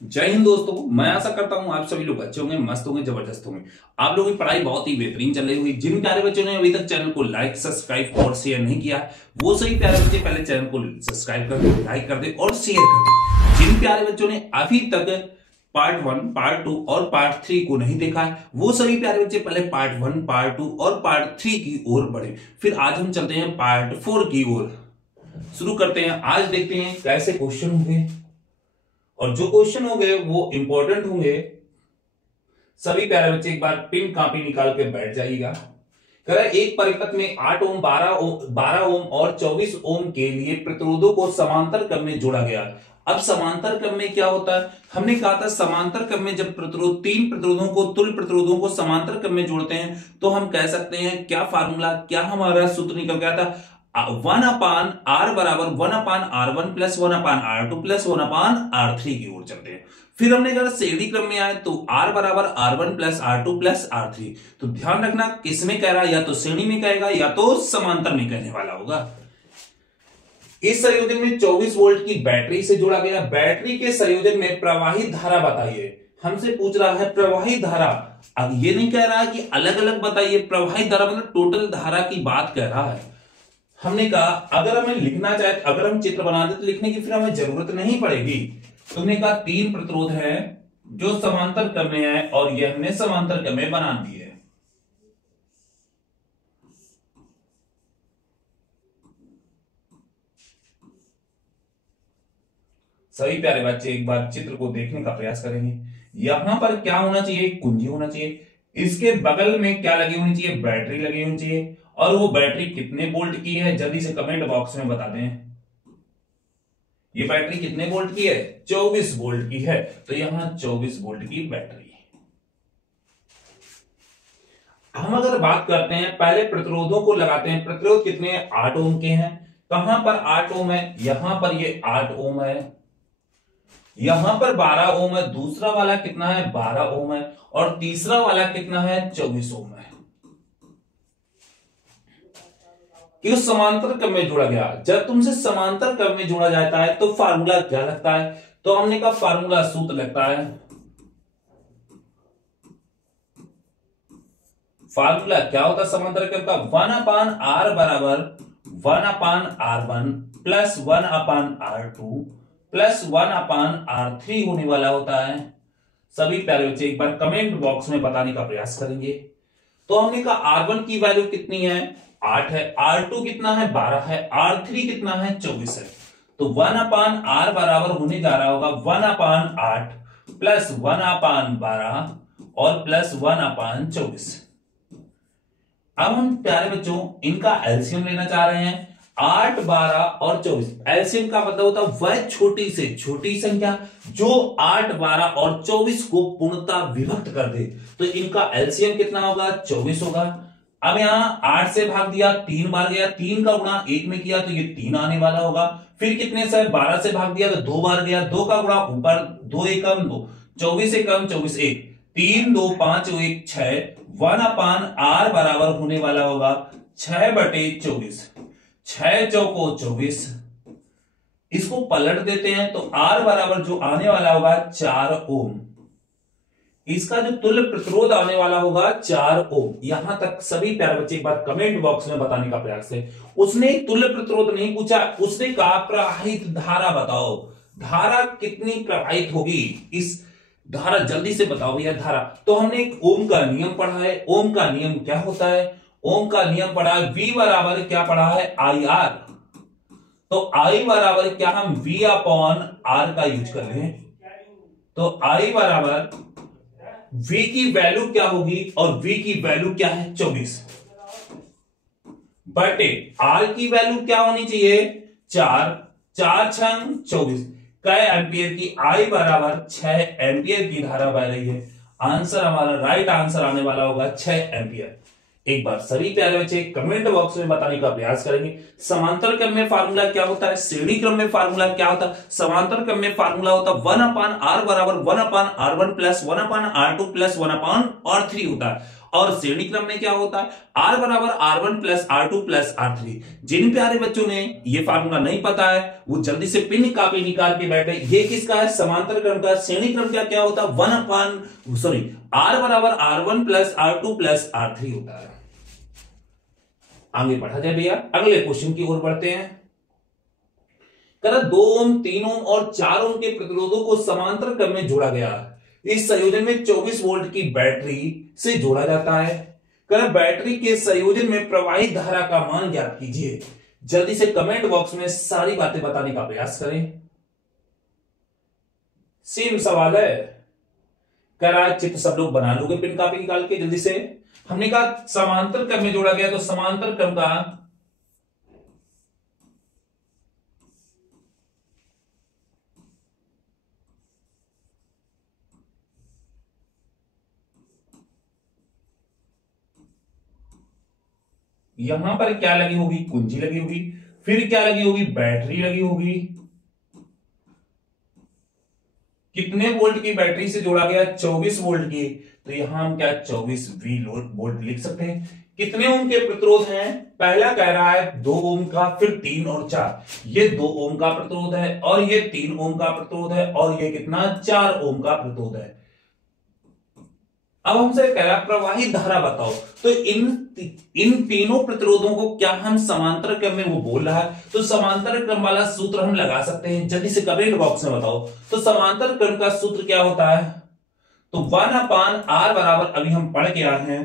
जय हिंद दोस्तों। मैं आशा करता हूं आप सभी लोग अच्छे होंगे, मस्त होंगे, जबरदस्त होंगे। आप लोगों की पढ़ाई बहुत ही बेहतरीन चल रही होगी। जिन प्यारे बच्चों ने अभी तक चैनल को लाइक, सब्सक्राइब और शेयर नहीं किया, वो सभी प्यारे बच्चे पहले चैनल को सब्सक्राइब कर दे, लाइक कर दे और शेयर कर दे। जिन प्यारे बच्चों ने अभी तक पार्ट 1, पार्ट 2 और पार्ट 3 को नहीं देखा है, वो सभी प्यारे बच्चे पहले पार्ट 1, पार्ट 2 और पार्ट 3 की ओर बढ़े। फिर आज हम चलते हैं पार्ट 4 की ओर। शुरू करते हैं। आज देखते हैं कैसे क्वेश्चन होंगे और जो क्वेश्चन होंगे वो इंपॉर्टेंट होंगे। सभी प्यारे बच्चे एक बार पिन कॉपी निकाल के बैठ जाइएगा। कह रहा है एक परिपथ में 8 ओम, 12 ओम और 24 ओम के लिए प्रतिरोधों को समांतर क्रम में जोड़ा गया। अब समांतर क्रम में क्या होता है? हमने कहा था समांतर क्रम में जब तीन प्रतिरोधों को, तुल्य प्रतिरोधों को समांतर क्रम में जोड़ते हैं तो हम कह सकते हैं क्या फार्मूला, क्या हमारा सूत्र निकल गया था? 1/r बराबर 1/r1 plus 1/r2 plus 1/r3 की ओर चलते हैं। फिर हमने कहा श्रेणी क्रम में आए तो r बराबर r1 plus r2 plus r3। तो ध्यान रखना किसमें कह रहा है, या तो श्रेणी में कहेगा या तो समांतर में कहने वाला होगा। इस संयोजन में 24 वोल्ट की बैटरी से जोड़ा गया। बैटरी के संयोजन में प्रवाहित धारा बताइए। हमसे पूछ रहा है प्रवाहित धारा। अब ये नहीं कह रहा है कि अलग अलग बताइए, प्रवाहित धारा मतलब टोटल धारा की बात कह रहा है। हमने कहा अगर हमें लिखना चाहे, अगर हम चित्र बना दे तो लिखने की फिर हमें जरूरत नहीं पड़ेगी। तुमने कहा 3 प्रतिरोध है जो समांतर क्रम में है और यह हमने समांतर क्रम में बना दिए। सभी प्यारे बच्चे एक बार चित्र को देखने का प्रयास करेंगे। यहां पर क्या होना चाहिए? कुंजी होना चाहिए। इसके बगल में क्या लगी होनी चाहिए? बैटरी लगी होनी चाहिए। और वो बैटरी कितने वोल्ट की है जल्दी से कमेंट बॉक्स में बता दें। ये बैटरी कितने वोल्ट की है? 24 वोल्ट की है। तो यहां 24 वोल्ट की बैटरी। हम अगर बात करते हैं पहले प्रतिरोधों को लगाते हैं। प्रतिरोध कितने? 8 ओम के हैं। कहां पर 8 ओम है? यहां पर ये 8 ओम है। यहां पर 12 ओम है। दूसरा वाला कितना है? 12 ओम है। और तीसरा वाला कितना है? 24 ओम है। कि उस समांतर क्रम में जोड़ा गया। जब तुमसे समांतर क्रम में जोड़ा जाता है तो फार्मूला क्या लगता है? तो हमने कहा फार्मूला सूत्र लगता है। फार्मूला क्या होता है समांतर क्रम का? 1/r बराबर 1/r1 plus 1/r2 plus 1/r3 होने वाला होता है। सभी प्यारे बच्चे एक बार कमेंट बॉक्स में बताने का प्रयास करेंगे। तो हमने कहा r1 की वैल्यू कितनी है? 8 है। r2 कितना है? 12 है। r3 कितना है? 24 है। तो 1/r बराबर होने जा रहा होगा 1/8 प्लस 1/12 और प्लस 1/24। अब हम प्यारे बच्चों इनका एलसीएम लेना चाह रहे हैं। 8, 12 और 24। एलसीएम का मतलब होता है वह छोटी से छोटी संख्या जो 8, 12 और 24 को पूर्णतः विभक्त कर दे। तो इनका एलसीएम कितना होगा? 24 होगा। अब यहां 8 से भाग दिया, 3 बार गया, 3 का गुणा 1 में किया तो ये 3 आने वाला होगा। फिर कितने से? 12 से भाग दिया तो 2 बार गया, 2 का गुणा ऊपर 2 एकम 2, 24 एकम 24 1, 3 2 5 1 6। 1/r बराबर होने वाला होगा 6/24। 6 चौको 24। इसको पलट देते हैं तो r बराबर जो आने वाला होगा 4 ओम। इसका जो तुल्य प्रतिरोध आने वाला होगा 4 ओम। यहां तक सभी प्यारे बच्चे एक बार कमेंट बॉक्स में बताने का प्रयास करें। उसने तुल्य प्रतिरोध नहीं पूछा, उसने कहा प्रवाहित धारा बताओ। धारा कितनी प्रवाहित होगी? इस धारा जल्दी से बताओ भैया धारा। तो हमने एक ओम का नियम पढ़ा है। ओम का नियम क्या होता है? ओम का नियम पढ़ा है V बराबर क्या पढ़ा है? IR। तो I बराबर क्या हम V/R का यूज कर लें तो I बराबर V की वैल्यू क्या होगी? और V की वैल्यू क्या है? 24 बटे R की वैल्यू क्या होनी चाहिए? 4, 4 6 24। कै एंपियर की? I बराबर 6 एंपियर की धारा बह रही है। आंसर हमारा राइट आंसर आने वाला होगा 6 एंपियर। एक बार सभी प्यारे बच्चे कमेंट बॉक्स में बताने का प्रयास करेंगे। समांतर क्रम में फार्मूला क्या होता है? श्रेणी क्रम में फार्मूला क्या होता है? समांतर क्रम में फार्मूला होता है 1/r बराबर 1/r1 plus 1/r2 plus 1/r3 होता है। और श्रेणी क्रम में क्या होता है, R बराबर R1 plus R2 plus R3। जिन प्यारे बच्चों ने ये फार्मूला नहीं पता है वो जल्दी से पिन कॉपी निकाल के बैठे। ये किसका है, समांतर क्रम का। श्रेणी क्रम का क्या होता है, R बराबर R1 plus R2 plus R3 होता है। आगे बढ़ा जाए भैया, अगले क्वेश्चन की ओर बढ़ते हैं। 2 ओम 3 ओम और 4 ओम के प्रतिरोधों को समांतर क्रम में जोड़ा गया। इस संयोजन में 24 वोल्ट की बैटरी से जोड़ा जाता है। बैटरी के संयोजन में प्रवाहित धारा का मान ज्ञात कीजिए। जल्दी से कमेंट बॉक्स में सारी बातें बताने का प्रयास करें। सेम सवाल है, चित्र सब लोग बना लोगे पिन कॉपी निकाल के जल्दी से। हमने कहा समांतर क्रम में जोड़ा गया, तो समांतर क्रम का यहां पर क्या लगी होगी, कुंजी लगी होगी, फिर क्या लगी होगी, बैटरी लगी होगी। कितने वोल्ट की बैटरी से जोड़ा गया, 24 वोल्ट की। तो यहां हम क्या 24 वोल्ट लिख सकते हैं। कितने ओम के प्रतिरोध हैं, पहला कह रहा है 2 ओम का, फिर 3 और 4। ये 2 ओम का प्रतिरोध है और ये 3 ओम का प्रतिरोध है और ये कितना 4 ओम का प्रतिरोध है। अब हमसे कह रहा है प्रवाहित धारा बताओ। तो इन तीनों प्रतिरोधों को क्या हम समांतर क्रम में, वो बोल रहा है तो समांतर क्रम वाला सूत्र हम लगा सकते हैं। जल्दी से कमेंट बॉक्स में बताओ। तो समांतर क्रम का सूत्र क्या होता है, तो 1/r बराबर, अभी हम पढ़ के आए हैं,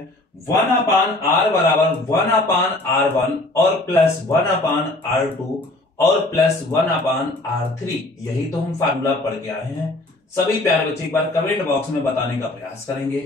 1/r बराबर 1/r1 और प्लस 1/r2 और प्लस 1/r3। यही तो हम फार्मूला पढ़ के आए हैं। सभी प्यारे बच्चे एक बार कमेंट बॉक्स में बताने का प्रयास करेंगे।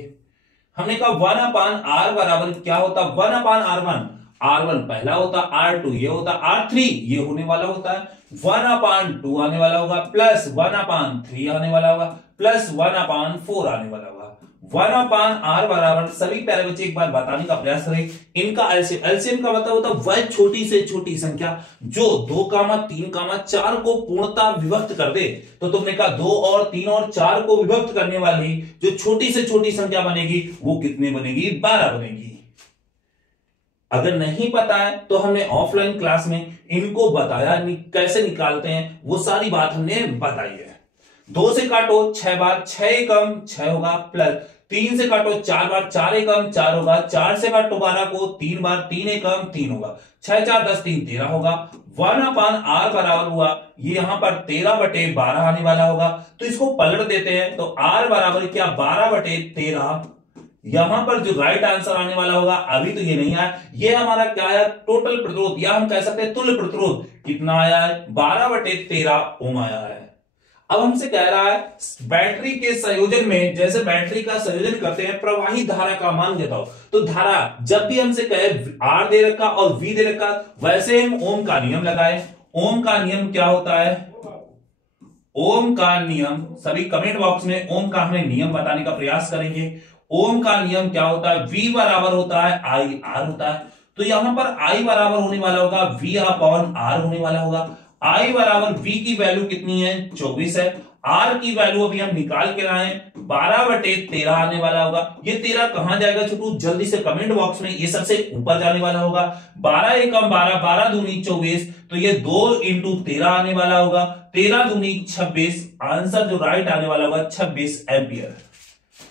हमने कहा 1/r बराबर क्या होता, 1/r1, R1 पहला होता, R2 ये होता, R3 ये होने वाला होता है, 1/2 आने वाला होगा, प्लस 1/3 आने वाला होगा, प्लस 1/4 आने वाला होगा। 1/r बराबर, सभी प्यारे बच्चे एक बार बताने का प्रयास करें, इनका एलसीएम का मतलब होता है वह छोटी से छोटी संख्या जो 2, 3, 4 को पूर्णता विभक्त कर दे। तो तुमने कहा 2 और 3 और 4 को विभक्त करने वाली जो छोटी से छोटी संख्या बनेगी वो कितनी बनेगी, 12 बनेगी। अगर नहीं पता है तो हमने ऑफलाइन क्लास में इनको बताया, कैसे निकालते हैं वो सारी बात हमने बताई है। 2 से काटो 6 बार, 6 एकम 6 होगा, प्लस 3 से काटो 4 बार, 4 एकम 4 होगा, 4 से काटो 12 को 3 बार, 3 एकम 3 होगा, 6 4 10 3 13 होगा। 1/r बराबर हुआ, ये यहां पर 13/12 आने वाला होगा। तो इसको पलट देते हैं, तो r बराबर क्या 12/13। यहां पर जो राइट आंसर आने वाला होगा, अभी तो ये नहीं आया, ये हमारा क्या है टोटल प्रतिरोध, या हम कह सकते हैं तुल्य प्रतिरोध कितना आया है, 12/13 ओम आया है। अब हमसे कह रहा है बैटरी के संयोजन में, जैसे बैटरी का संयोजन करते हैं, प्रवाहित धारा का मान बताओ। तो धारा जब भी हमसे कहे R दे रखा और V दे रखा, वैसे हम ओम का नियम लगाए। ओम का नियम क्या होता है, ओम का नियम, सभी कमेंट बॉक्स में ओम का हमें नियम बताने का प्रयास करेंगे। ओम का नियम क्या होता है, V बराबर होता है IR होता है। तो यहां पर I बराबर होने वाला होगा V/R होने वाला होगा। I बराबर V की वैल्यू कितनी है, 24 है। R की वैल्यू अभी हम निकाल के लाए, 12/13 आने वाला होगा। ये 13 कहां जाएगा छोटू, जल्दी से कमेंट बॉक्स में, ये सबसे ऊपर जाने वाला होगा। 12 एकम 12, 12 दूनी 24, तो ये 2 × 13 आने वाला होगा, 13 दूनी 26। आंसर जो राइट आने वाला होगा 26 एम्पियर।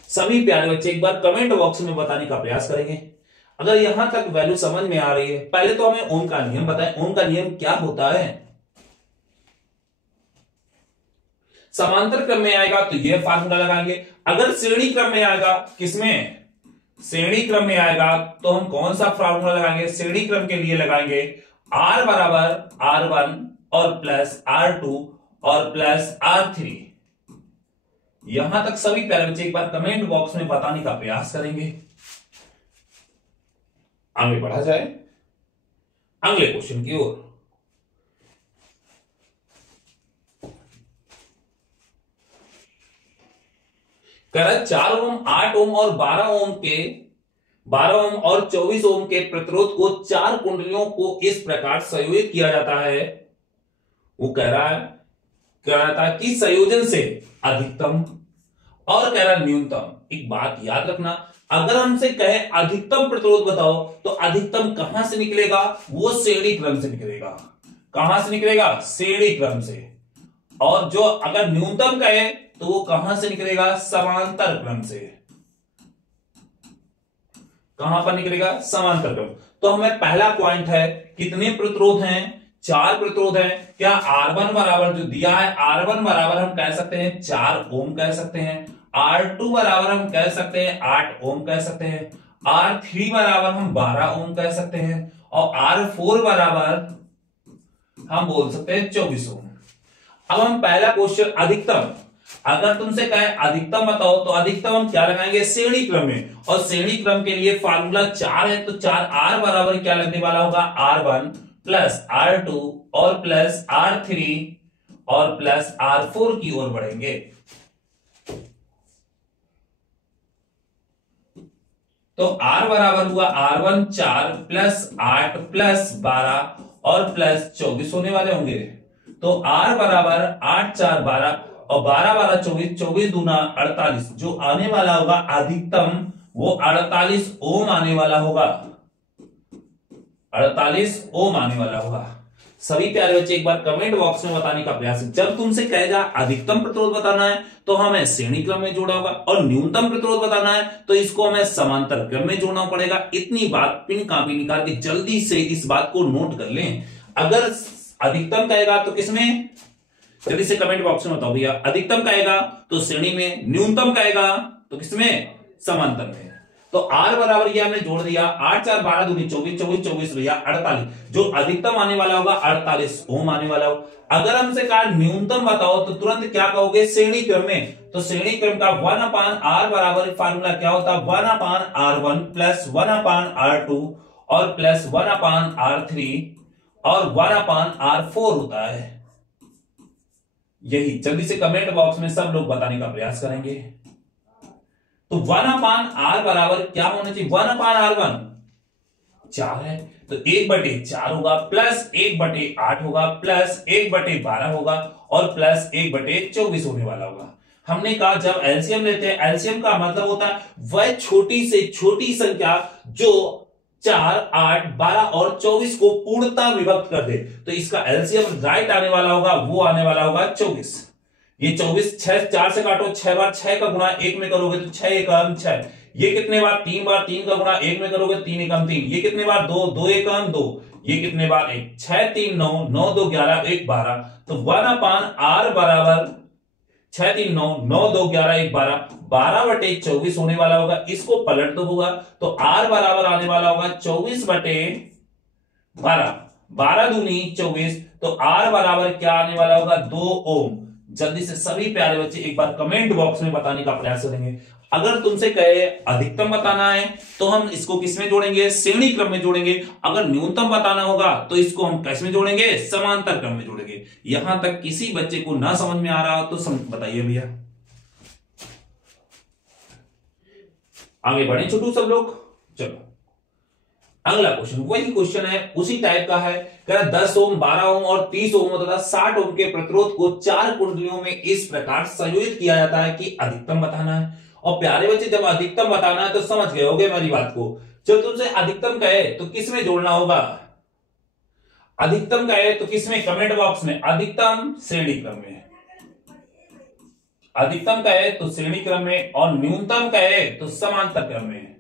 सभी प्यारे बच्चे एक बार कमेंट बॉक्स में बताने का प्रयास करेंगे। अगर यहां तक वैल्यू समझ में आ रही है, पहले तो हमें ओम का नियम बताएं। ओम का नियम क्या होता है, समांतर क्रम में आएगा तो यह फार्मूला लगाएंगे। अगर श्रेणी क्रम में आएगा, किसमें, श्रेणी क्रम में आएगा तो हम कौन सा फार्मूला लगाएंगे, श्रेणी क्रम के लिए लगाएंगे R बराबर R1 और प्लस R2 और प्लस R3। यहां तक सभी प्यारे बच्चे एक बार कमेंट बॉक्स में बताने का प्रयास करेंगे। आगे बढ़ा जाए अगले क्वेश्चन की ओर। कह रहा है 4 ओम, 8 ओम और 12 ओम और 24 ओम के प्रतिरोध को 4 कुंडलियों को इस प्रकार संयोजित किया जाता है। वो कह रहा था कि संयोजन से अधिकतम और कह रहा न्यूनतम। एक बात याद रखना, अगर हमसे कहे अधिकतम प्रतिरोध बताओ तो अधिकतम कहां से निकलेगा, वो श्रेणी क्रम से निकलेगा। कहां से निकलेगा, श्रेणी क्रम से। और जो अगर न्यूनतम कहे तो वो कहां से निकलेगा, समांतर क्रम से। कहां पर निकलेगा, समांतर क्रम। तो हमें पहला पॉइंट है, कितने प्रतिरोध हैं, 4 प्रतिरोध हैं। क्या R1 बराबर जो दिया है, R1 बराबर हम कह सकते हैं 4 ओम कह सकते हैं, R2 बराबर हम कह सकते हैं 8 ओम कह सकते हैं, R3 बराबर हम 12 ओम कह सकते हैं, और R4 बराबर हम बोल सकते हैं 24 ओम। अब हम पहला क्वेश्चन अधिकतम, अगर तुमसे कहे अधिकतम बताओ तो अधिकतम हम क्या लगाएंगे, श्रेणी क्रम में। और श्रेणी क्रम के लिए फार्मूला 4 है, तो 4R बराबर क्या लगने वाला होगा, R1 प्लस R2 और प्लस R3 और प्लस R4 की ओर बढ़ेंगे। तो R बराबर हुआ R1 4 प्लस 8 प्लस 12 और प्लस 24 होने वाले होंगे। तो R बराबर 8 4 12 और 12 12 24, 24 दूना 48। जो आने वाला होगा अधिकतम वो 48 ओम आने वाला होगा, 48 ओम आने वाला होगा। सभी प्यारे बच्चे एक बार कमेंट बॉक्स में बताने का प्रयास। जब तुमसे कहेगा अधिकतम प्रतिरोध बताना है तो हमें श्रेणी क्रम में जोड़ा होगा, और न्यूनतम प्रतिरोध बताना है तो इसको हमें समांतर क्रम में जोड़ना पड़ेगा। इतनी बात पिन कॉपी निकाल के जल्दी से इस बात को नोट कर लें। अगर अधिकतम कहेगा तो किसमें, जल्दी से कमेंट बॉक्स में बताओ भैया। अधिकतम कहेगा तो श्रेणी में, न्यूनतम कहेगा तो किसमें, समांतर में। तो R बराबर ये हमने जोड़ दिया, 8 4 12 दूनी 24, 24 24 भैया 48। जो अधिकतम आने वाला होगा 48 ओम आने वाला होगा। अगर हमसे कहा न्यूनतम बताओ तो तुरंत क्या कहोगे, श्रेणी क्रम में। तो श्रेणी क्रम का 1/R बराबर फार्मूला क्या होता है, 1/R1 प्लस 1/R2 और प्लस 1/R3 और 1/R4 होता है। यही जल्दी से कमेंट बॉक्स में सब लोग बताने का प्रयास करेंगे। तो 1/R बराबर क्या होना चाहिए, 1/R1 4 है तो 1/4 होगा, प्लस 1/8 होगा, प्लस 1/12 होगा और प्लस 1/24 होने वाला होगा। हमने कहा जब एलसीएम लेते हैं, एलसीएम का मतलब होता है वह छोटी से छोटी संख्या जो 4 8 12 और 24 को पूर्णतः विभक्त कर दे। तो इसका एलसीएम राइट आने वाला होगा, वो आने वाला होगा 24। ये 24 6 4 से काटो, 6 बार 6 का गुणा 1 में करोगे तो 6 एकम 6। ये कितने बार, 3 बार 3 का गुणा 1 में करोगे 3 एकम 3। ये कितने बार, 2 2 एकम 2। ये कितने बार, 1 6 3 9 9 2 11 1 12। तो 1/R बराबर 6 3 9 9 2 11 1 12, 12/24 होने वाला होगा। इसको पलट दो होगा तो R बराबर आने वाला होगा 24/12, 12 दूनी 24। तो R बराबर क्या आने वाला होगा, 2 ओम। जल्दी से सभी प्यारे बच्चे एक बार कमेंट बॉक्स में बताने का प्रयास करेंगे। अगर तुमसे कहे अधिकतम बताना है तो हम इसको किसमें जोड़ेंगे, श्रेणी क्रम में जोड़ेंगे। अगर न्यूनतम बताना होगा तो इसको हम किसमें जोड़ेंगे, समांतर क्रम में जोड़ेंगे। यहां तक किसी बच्चे को ना समझ में आ रहा हो तो बताइए भैया। आगे बढ़े छोटू सब लोग। चलो अगला क्वेश्चन, वही क्वेश्चन है, उसी टाइप का है। कह रहा 10 ओम 12 ओम और 30 ओम तथा 60 ओम के प्रतिरोध को 4 कुंडलियों में इस प्रकार संयोजित किया जाता है कि अधिकतम बताना है। और प्यारे बच्चे जब अधिकतम बताना है तो समझ गए होगे मेरी बात को। जब तुमसे अधिकतम कहे तो किसमें जोड़ना होगा, अधिकतम कहे तो किसमें, कमेंट बॉक्स में। अधिकतम श्रेणी क्रम में, अधिकतम कहे तो श्रेणी क्रम में, और न्यूनतम कहे तो समांतर क्रम में।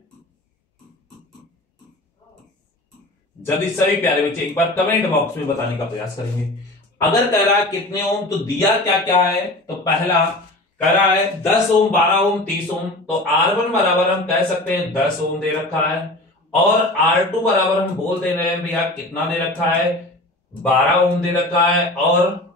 जल्दी सभी प्यारे बच्चे एक बार कमेंट बॉक्स में बताने का प्रयास करेंगे। अगर कह रहा है कितने ओम तो दिया क्या क्या है, तो पहला कह रहा है 10 ओम 12 ओम 30 ओम। तो R1 बराबर हम कह सकते हैं 10 ओम दे रखा है, और R2 बराबर हम बोल दे रहे हैं भैया कितना दे रखा है, 12 ओम दे रखा है, और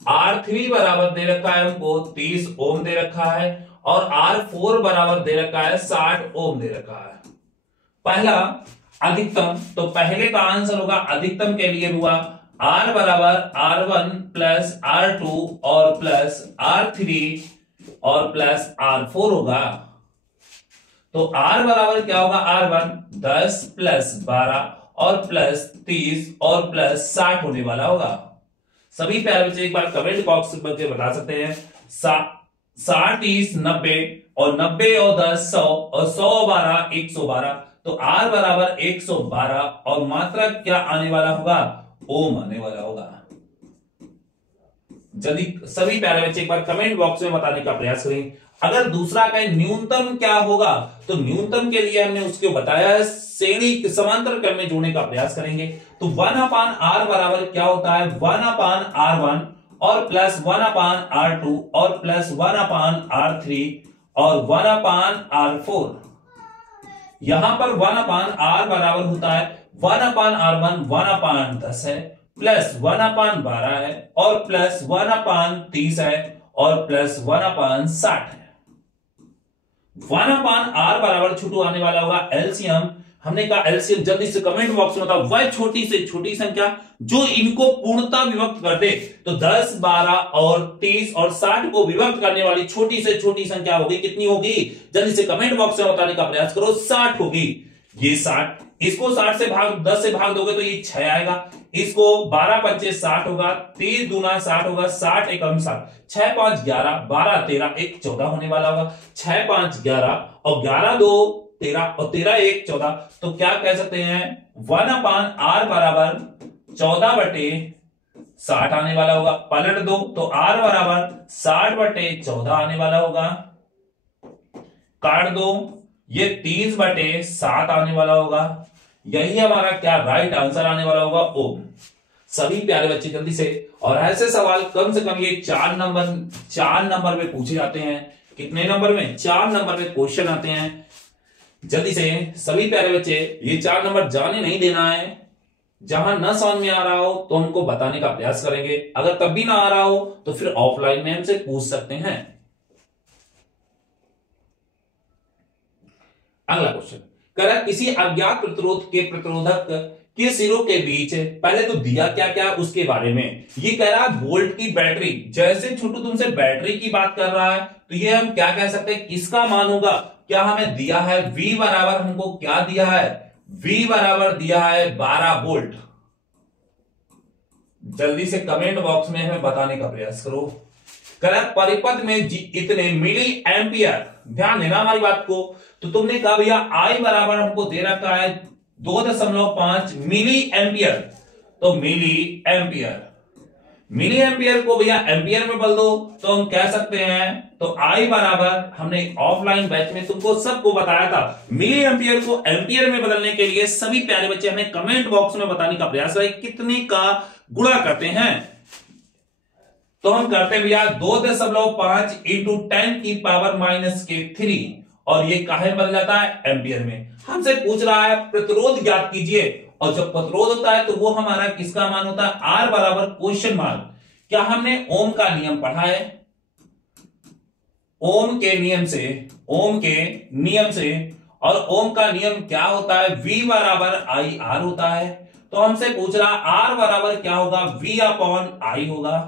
R3 बराबर दे रखा है हमको 30 ओम दे रखा है, और R4 बराबर दे रखा है 60 ओम दे रखा है। पहला अधिकतम, तो पहले का आंसर होगा अधिकतम के लिए हुआ R बराबर R1 प्लस R2 और प्लस R3 और प्लस R4 होगा। तो R बराबर क्या होगा, R1 10 प्लस 12 और प्लस 30 और प्लस 60 होने वाला होगा। सभी प्यारे बच्चे एक बार कमेंट बॉक्स में बता सकते हैं 60 30 90 और 90 और 10 100 और 100 12 112, तो R बराबर 112 और मात्रा क्या आने वाला होगा, ओम आने वाला होगा। यदि सभी प्यारे बच्चे एक बार कमेंट बॉक्स में बताने का प्रयास करें। अगर दूसरा का न्यूनतम क्या होगा, तो न्यूनतम के लिए हमने उसको बताया है, श्रेणी समांतर क्रम में जोड़ने का प्रयास करेंगे। तो 1/r बराबर क्या होता है, 1/r1 और प्लस 1/r2 और प्लस 1/r3 और 1/r4। यहां पर 1/r बराबर होता है 1/r1 1/10 है, प्लस 1/12 है और प्लस 1/30 है और प्लस 1/60 है। 1/r बराबर छोटू आने वाला होगा एलसीएम। हमने कहा एलसीएम जल्दी से कमेंट बॉक्स में बताओ, वह छोटी से छोटी संख्या जो इनको पूर्णता विभक्त कर दे। तो 10 12 और 30 और 60 को विभक्त करने वाली छोटी से छोटी संख्या होगी, कितनी होगी, जल्दी से कमेंट बॉक्स में बताने का प्रयास करो। 60 होगी। ये 60, इसको 60 से भाग 10 से भाग दोगे तो ये 6 आएगा। इसको 12 पंचे 60 होगा, 30 दूना 60 होगा, 60 एकम 60, 6 5 11 12 13 1 14 होने वाला होगा। 6 5 11 और 11 2 13 और 13 1 14। तो क्या कह सकते हैं, 1/r बराबर 14/60 आने वाला होगा। पलट दो तो r बराबर 60/14 आने वाला होगा। काट दो, ये 30/7 आने वाला होगा। यही हमारा क्या राइट आंसर आने वाला होगा, ओम। सभी प्यारे बच्चे जल्दी से, और ऐसे सवाल कम से कम ये 4 नंबर में पूछे जाते हैं। कितने नंबर में, 4 नंबर में क्वेश्चन आते हैं। जल्दी से सभी प्यारे बच्चे ये 4 नंबर जाने नहीं देना है। जहां न समझ में आ रहा हो तो हमको बताने का प्रयास करेंगे, अगर तब भी ना आ रहा हो तो फिर ऑफलाइन में हमसे पूछ सकते हैं। अगला क्वेश्चन कह रहा है किसी अज्ञात प्रतिरोध के प्रतिरोधक के सिरों के बीच, पहले तो दिया क्या क्या उसके बारे में। ये कह रहा है वोल्ट की बैटरी, जैसे छोटू तुमसे बैटरी की बात कर रहा है तो ये हम क्या कह सकते हैं, किसका मान होगा। क्या हमें दिया है V बराबर, हमको क्या दिया है, V बराबर दिया है 12 वोल्ट। जल्दी से कमेंट बॉक्स में हमें बताने का प्रयास करो। करेक्ट परिपथ में इतने मिली एम्पियर, ध्यान देना हमारी बात को। तो तुमने कहा भैया I बराबर हमको दे रखा है 2.5 मिली एम्पियर, तो मिली एम्पियर, मिली एम्पियर को भैया एम्पियर में बदल दो तो हम कह सकते हैं, तो I बराबर, हमने ऑफलाइन बैच में तुमको सबको बताया था, मिली एम्पियर को एम्पियर में बदलने के लिए सभी प्यारे बच्चे हमें कमेंट बॉक्स में बताने का प्रयास करें कितने का गुणा करते हैं। तो हम करते हैं भैया 2.5 इंटू 10 की पावर -3 और ये काहे बदल जाता है, एम्पियर में। हमसे पूछ रहा है प्रतिरोध ज्ञात कीजिए, और जब प्रतिरोध होता है तो वो हमारा किसका मान होता है, R बराबर क्वेश्चन मार्क। क्या हमने ओम का नियम पढ़ा है, ओम के नियम से, और ओम का नियम क्या होता है, V बराबर IR होता है। तो हमसे पूछ रहा R बराबर क्या होगा, V/I होगा।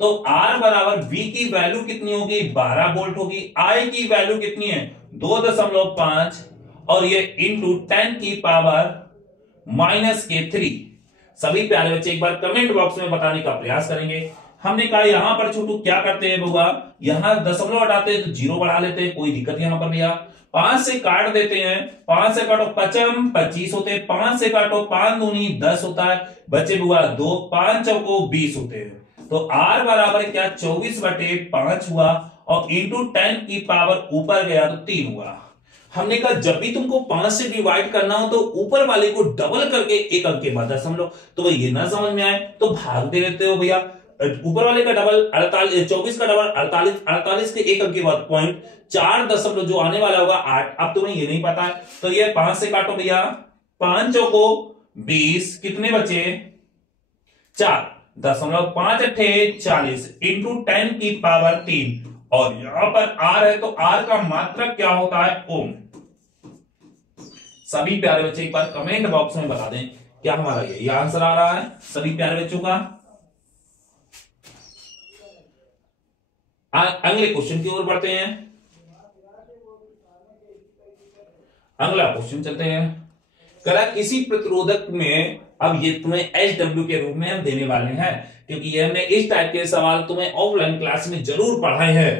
तो R बराबर V की वैल्यू कितनी होगी, 12 वोल्ट होगी। I की वैल्यू कितनी है, 2.5 और ये इंटू 10 की पावर -3। सभी प्यारे बच्चे एक बार कमेंट बॉक्स में बताने का प्रयास करेंगे। हमने कहा यहां पर छोटू क्या करते हैं बउआ, यहां दशमलव हटाते हैं तो 0 बढ़ा लेते हैं, कोई दिक्कत यहां पर भैया। 5 से काट देते हैं, 5 से काटो 5 25 होते हैं, 5 से काटो 5 दूनी 10 होता है, बचे बुआ 2, 5 चौको 20 होते हैं। तो R बराबर क्या 24/5 हुआ और इंटू 10 की पावर ऊपर गया तो 3 हुआ। हमने कहा जब भी तुमको 5 से डिवाइड करना हो तो ऊपर वाले को डबल करके एक अंक के बाद समझ, तो भाई ये ना समझ में आए तो भाग दे देते हो भैया। ऊपर वाले का डबल 48, 24 का डबल 48, 48 के एक अंक के बाद पॉइंट 4 दशमलव जो आने वाला होगा 8। अब तुम्हें ये नहीं पता है तो ये 5 से काटो भैया, 5 चौको 20, कितने बचे 4, 0.5 × 40 इंटू 10 की पावर 3, और यहां पर R है तो R का मात्रक क्या होता है, ओम। सभी प्यारे बच्चे एक बार कमेंट बॉक्स में बता दें क्या हमारा यही आंसर आ रहा है सभी प्यारे बच्चों का। अगले क्वेश्चन की ओर बढ़ते हैं। अगला क्वेश्चन चलते हैं। करा किसी प्रतिरोधक में, अब ये तुम्हें HW के रूप में हम देने वाले हैं क्योंकि ये हमने इस टाइप के सवाल तुम्हें ऑफलाइन क्लास में जरूर पढ़ाए हैं।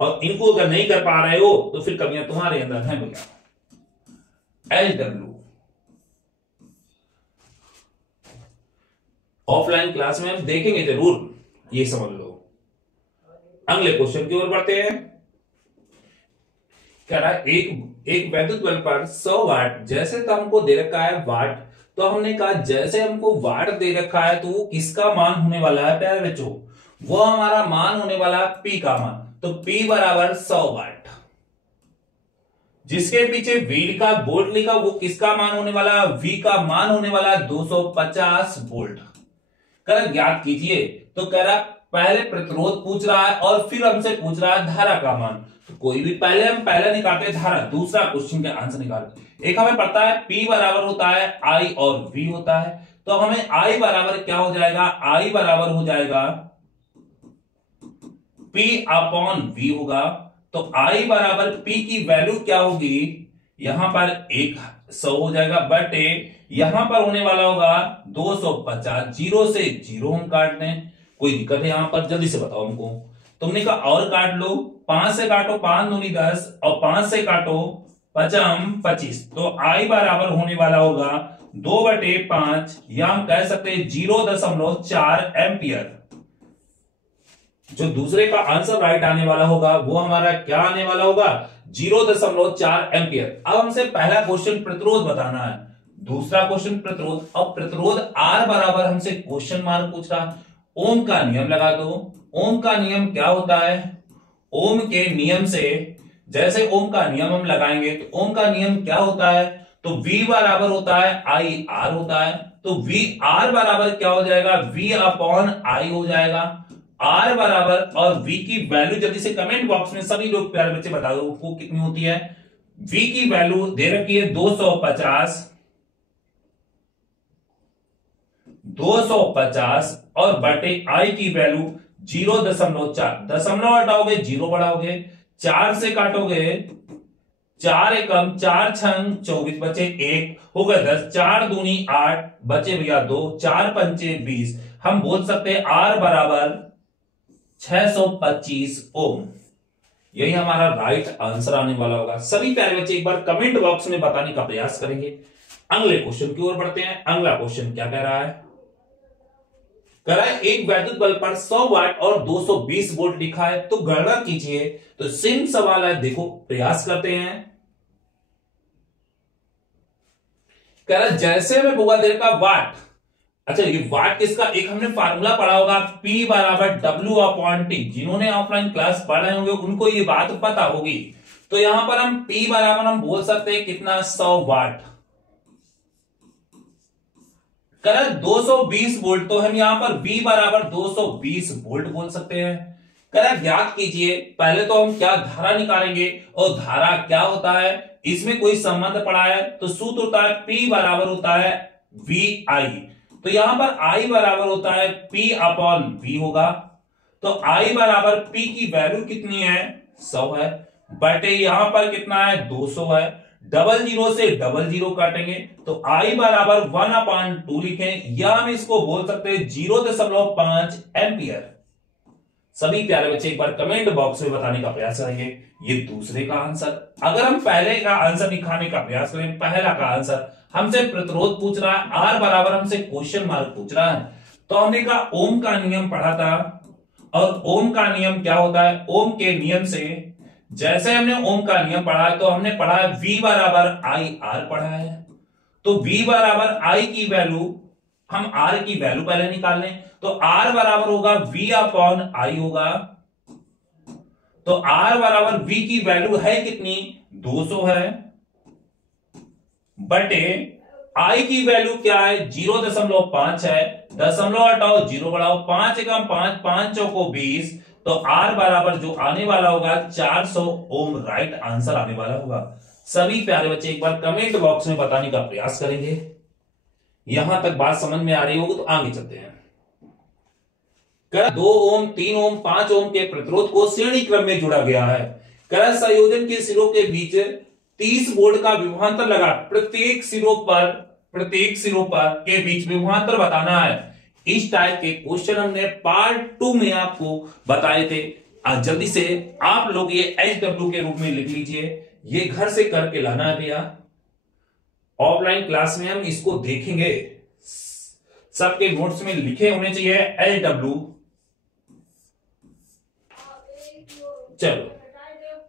और इनको अगर नहीं कर पा रहे हो तो फिर कमियां तुम्हारे अंदर हैं भैया। LW ऑफलाइन क्लास में हम देखेंगे जरूर, ये समझ लो। अगले क्वेश्चन की ओर बढ़ते हैं। कह रहा है एक वैद्युत बल्ब पर 100 वाट, जैसे तो हमको दे रखा है वाट, तो हमने कहा जैसे हमको वाट दे रखा है तो वो किसका मान होने वाला है प्यारे बच्चों, वो हमारा मान होने वाला है पी का मान। तो पी बराबर 100 वाट। जिसके पीछे वी का वोल्ट लिखा वो किसका मान होने वाला है, वी का मान होने वाला है 250 वोल्ट। कर ज्ञात कीजिए। तो कह रहा पहले प्रतिरोध पूछ रहा है और फिर हमसे पूछ रहा है धारा का मान। तो कोई भी पहले निकालते धारा, दूसरा क्वेश्चन का आंसर निकालते। एक हमें पता है P बराबर होता है I और V होता है, तो हमें I बराबर क्या हो जाएगा, I बराबर हो जाएगा P अपॉन V होगा। तो I बराबर P की वैल्यू क्या होगी, यहां पर 100 हो जाएगा बटे यहां पर होने वाला होगा 250। 0 से 0 हम काट दें, कोई दिक्कत है यहां पर, जल्दी से बताओ हमको। तुमने कहा और काट लो, 5 से काटो 5 दूनी 10 और 5 से काटो 25। तो I बराबर होने वाला होगा 2/5, या हम कह सकते हैं 0.4 एम्पियर। जो दूसरे का आंसर राइट आने वाला होगा वो हमारा क्या आने वाला होगा, 0.4 एम्पियर। अब हमसे पहला क्वेश्चन प्रतिरोध बताना है, दूसरा क्वेश्चन प्रतिरोध। अब प्रतिरोध R बराबर हमसे क्वेश्चन मार्क पूछ रहा। ओम का नियम लगा दो। ओम का नियम क्या होता है, ओम के नियम से जैसे ओम का नियम हम लगाएंगे तो ओम का नियम क्या होता है, तो V बराबर होता है I R होता है। तो V R बराबर क्या हो जाएगा, V अपॉन I हो जाएगा। R बराबर और V की वैल्यू जल्दी से कमेंट बॉक्स में सभी लोग प्यारे बच्चे बता दो वो कितनी होती है। V की वैल्यू दे रखी है 250 और बटे I की वैल्यू 0.4। दशमलव हटाओगे 0 बढ़ाओगे, 4 से काटोगे 4 एकम 4 छंग 24 बचे 1 हो गए 10, 4 दूनी 8 बचे भैया 2, 4 पंचे 20। हम बोल सकते हैं R बराबर 625 ओम। यही हमारा राइट आंसर आने वाला होगा। सभी प्यारे बच्चे एक बार कमेंट बॉक्स में बताने का प्रयास करेंगे। अगले क्वेश्चन की ओर बढ़ते हैं। अगला क्वेश्चन क्या कह रहा है, कह रहा है एक वैद्युत बल्ब पर 100 वाट और 220 वोल्ट लिखा है, तो गणना कीजिए। तो सिंपल सवाल है, देखो प्रयास करते हैं। कह रहा है जैसे में होगा देर का वाट। अच्छा ये वाट किसका, एक हमने फार्मूला पढ़ा होगा P बराबर W अपॉन T। जिन्होंने ऑफलाइन क्लास पढ़ रहे होंगे उनको ये बात पता होगी। तो यहां पर हम P बराबर हम बोल सकते हैं कितना, 100 वाट। कह 220 वोल्ट, तो हम यहां पर V बराबर 220 वोल्ट बोल सकते हैं। कह ज्ञात कीजिए। पहले तो हम क्या धारा निकालेंगे, और धारा क्या होता है, इसमें कोई संबंध पड़ा है तो सूत्र होता है P बराबर होता है VI। तो यहां पर I बराबर होता है P अपॉन V होगा। तो I बराबर P की वैल्यू कितनी है, 100 है, बटे यहां पर कितना है, 200 है। 00 से 00 काटेंगे तो I बराबर 1/2 लिखें, या हम इसको बोल सकते हैं 0.5 एम्पियर। सभी प्यारे बच्चे एक बार कमेंट बॉक्स में बताने का प्रयास करेंगे ये दूसरे का आंसर। अगर हम पहले का आंसर दिखाने का प्रयास करें, पहला का आंसर हमसे प्रतिरोध पूछ रहा है, R बराबर हमसे क्वेश्चन मार्क पूछ रहा है, तो हमने कहा ओम का नियम पढ़ा था। और ओम का नियम क्या होता है, ओम के नियम से जैसे हमने ओम का नियम पढ़ा है तो हमने पढ़ा है V बराबर I R पढ़ा है। तो V बराबर I की वैल्यू, हम R की वैल्यू पहले निकाल लें, तो R बराबर होगा V अपॉन I होगा। तो R बराबर V की वैल्यू है कितनी, 200 है, बटे I की वैल्यू क्या है, 0.5 है। दशमलव हटाओ 0 बढ़ाओ, 5 एकम 5, 5 चौको 20। तो R बराबर जो आने वाला होगा 400 ओम राइट आंसर आने वाला होगा। सभी प्यारे बच्चे एक बार कमेंट बॉक्स में बताने का प्रयास करेंगे। यहां तक बात समझ में आ रही होगी तो आगे चलते हैं। 2 ओम 3 ओम 5 ओम के प्रतिरोध को श्रेणी क्रम में जुड़ा गया है। कर संयोजन के सिरों के बीच 30 वोल्ट का विभवांतर लगा, प्रत्येक सिरों पर के बीच विभवांतर बताना है। इस टाइप के क्वेश्चन हमने पार्ट 2 में आपको बताए थे। आज जल्दी से आप लोग ये HW के रूप में लिख लीजिए, ये घर से करके लाना है भैया। ऑफलाइन क्लास में हम इसको देखेंगे, सबके नोट्स में लिखे होने चाहिए LW। चलो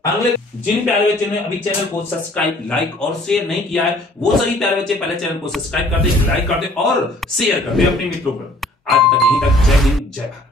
अगले, जिन प्यारे बच्चों ने अभी चैनल को सब्सक्राइब, लाइक और शेयर नहीं किया है, वो सभी प्यारे बच्चे पहले चैनल को सब्सक्राइब कर दे, लाइक कर दे और शेयर कर दे अपने मित्रों को। आज तक यहीं तक, जय हिंद जय भारत।